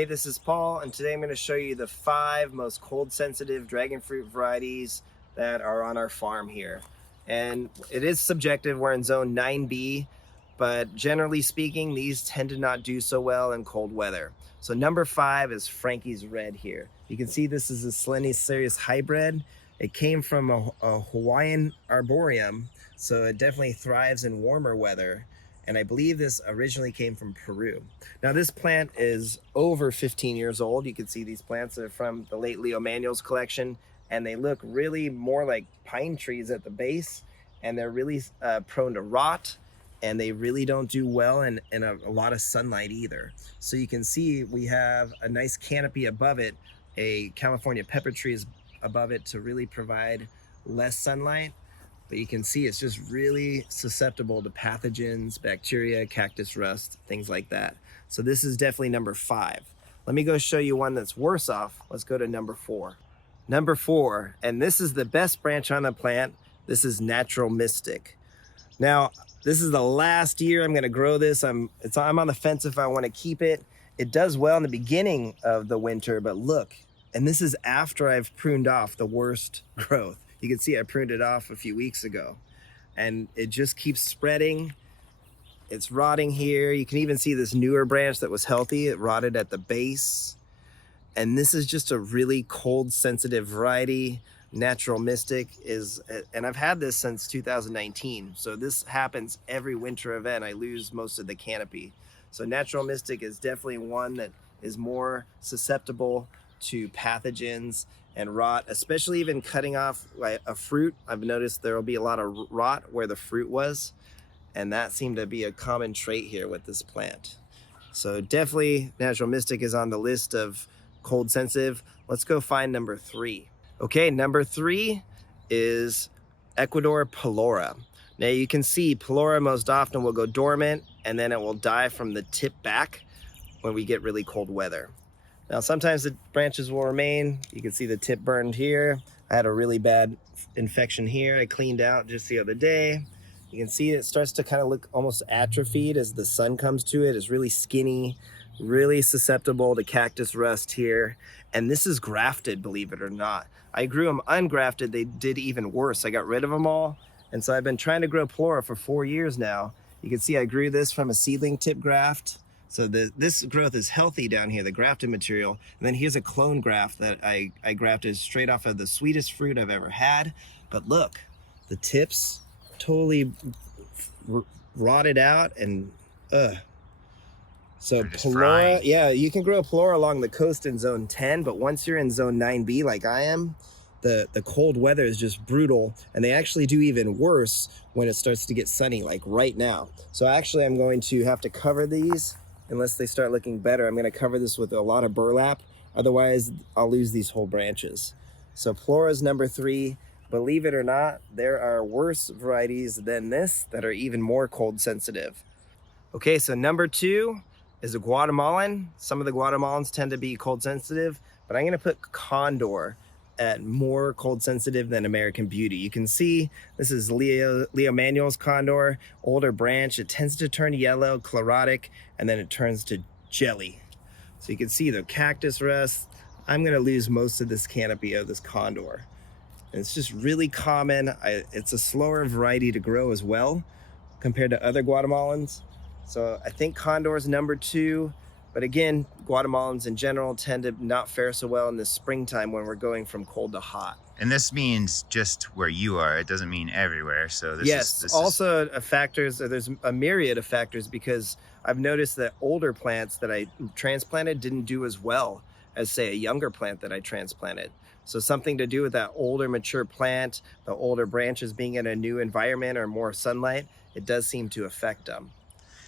Hey, this is Paul, and today I'm going to show you the 5 most cold-sensitive dragon fruit varieties that are on our farm here. And it is subjective, we're in zone 9B, but generally speaking, these tend to not do so well in cold weather. So number 5 is Frankie's Red here. You can see this is a Selenicereus hybrid. It came from a Hawaiian arboreum, so it definitely thrives in warmer weather. And I believe this originally came from Peru. Now this plant is over 15 years old. You can see these plants are from the late Leo Manuel's collection, and they look really more like pine trees at the base, and they're really prone to rot, and they really don't do well in a lot of sunlight either. So you can see we have a nice canopy above it, a California pepper tree is above it to really provide less sunlight. But you can see it's just really susceptible to pathogens, bacteria, cactus rust, things like that. So this is definitely number 5. Let me go show you one that's worse off. Let's go to number 4. Number 4, and this is the best branch on the plant. This is Natural Mystic. Now, this is the last year I'm gonna grow this. I'm on the fence if I wanna keep it. It does well in the beginning of the winter, but look, and this is after I've pruned off the worst growth. You can see I pruned it off a few weeks ago, and it just keeps spreading. It's rotting here. You can even see this newer branch that was healthy. It rotted at the base. And this is just a really cold sensitive variety. Natural Mystic is, and I've had this since 2019. So this happens every winter event. I lose most of the canopy. So Natural Mystic is definitely one that is more susceptible to pathogens and rot, especially even cutting off like a fruit. I've noticed there will be a lot of rot where the fruit was, and that seemed to be a common trait here with this plant. So definitely Natural Mystic is on the list of cold sensitive. Let's go find number 3. Okay, number 3 is Ecuador Palora. Now you can see Palora most often will go dormant, and then it will die from the tip back when we get really cold weather. Now, sometimes the branches will remain. You can see the tip burned here. I had a really bad infection here. I cleaned out just the other day. You can see it starts to kind of look almost atrophied as the sun comes to it. It's really skinny, really susceptible to cactus rust here. And this is grafted, believe it or not. I grew them ungrafted. They did even worse. I got rid of them all. And so I've been trying to grow Palora for 4 years now. You can see I grew this from a seedling tip graft. So this growth is healthy down here, the grafted material. And then here's a clone graft that I grafted straight off of the sweetest fruit I've ever had. But look, the tips totally rotted out and So Palora, yeah, you can grow Palora along the coast in zone 10, but once you're in zone 9B like I am, the cold weather is just brutal, and they actually do even worse when it starts to get sunny, like right now. So actually I'm going to have to cover these unless they start looking better. I'm gonna cover this with a lot of burlap, otherwise I'll lose these whole branches. So Palora is number 3. Believe it or not, there are worse varieties than this that are even more cold sensitive. Okay, so number 2 is a Guatemalan. Some of the Guatemalans tend to be cold sensitive, but I'm gonna put Condor at more cold sensitive than American Beauty. You can see this is Leo Manuel's Condor, older branch. It tends to turn yellow, chlorotic, and then it turns to jelly. So you can see the cactus rust. I'm gonna lose most of this canopy of this Condor. And it's just really common. It's a slower variety to grow as well compared to other Guatemalans. So I think Condor is number 2. But again, Guatemalans in general tend to not fare so well in the springtime when we're going from cold to hot. And this means just where you are. It doesn't mean everywhere. So this is also a factors. There's a myriad of factors, because I've noticed that older plants that I transplanted didn't do as well as, say, a younger plant that I transplanted. So something to do with that older mature plant, the older branches being in a new environment or more sunlight, it does seem to affect them.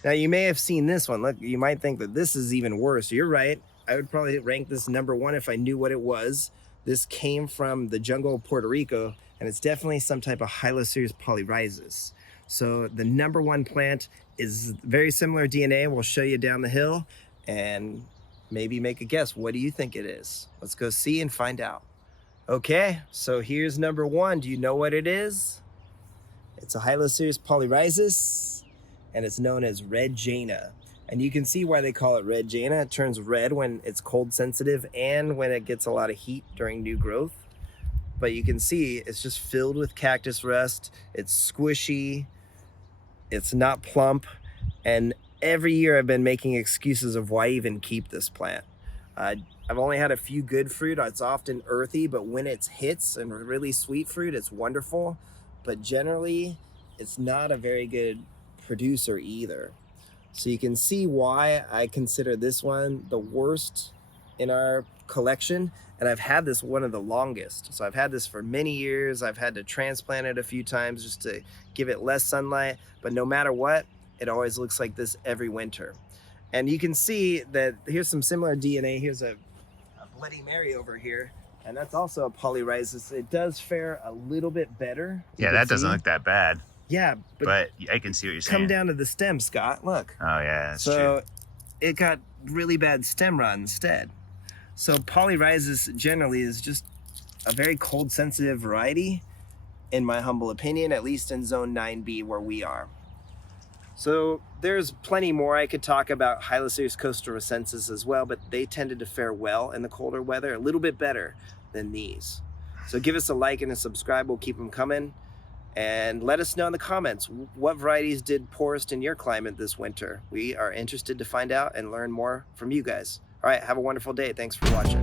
Now you may have seen this one. Look, you might think that this is even worse. You're right. I would probably rank this number 1 if I knew what it was. This came from the jungle of Puerto Rico, and it's definitely some type of Hylocereus polyrhizis. So the number 1 plant is very similar DNA. We'll show you down the hill and maybe make a guess. What do you think it is? Let's go see and find out. Okay, so here's number 1. Do you know what it is? It's a Hylocereus polyrhizis, and it's known as red Jaina. And you can see why they call it red Jaina. It turns red when it's cold sensitive and when it gets a lot of heat during new growth. But you can see it's just filled with cactus rust. It's squishy. It's not plump. And every year I've been making excuses of why even keep this plant. I've only had a few good fruit. It's often earthy, but when it hits and really sweet fruit, it's wonderful. But generally, it's not a very good producer either. So you can see why I consider this one the worst in our collection. And I've had this one of the longest. So I've had this for many years. I've had to transplant it a few times just to give it less sunlight. But no matter what, it always looks like this every winter. And you can see that here's some similar DNA. Here's a Bloody Mary over here. And that's also a polyrhizis. It does fare a little bit better. Yeah, that doesn't look that bad. Yeah, but I can see what you're saying. Come down to the stem, Scott. Look. Oh yeah, that's true. So it got really bad stem rot instead. So polyrhizis generally is just a very cold sensitive variety, in my humble opinion, at least in zone 9B where we are. So there's plenty more I could talk about Hyloceres costarocensis as well, but they tended to fare well in the colder weather, a little bit better than these. So give us a like and a subscribe. We'll keep them coming. And let us know in the comments, what varieties did poorest in your climate this winter? We are interested to find out and learn more from you guys. All right, have a wonderful day. Thanks for watching.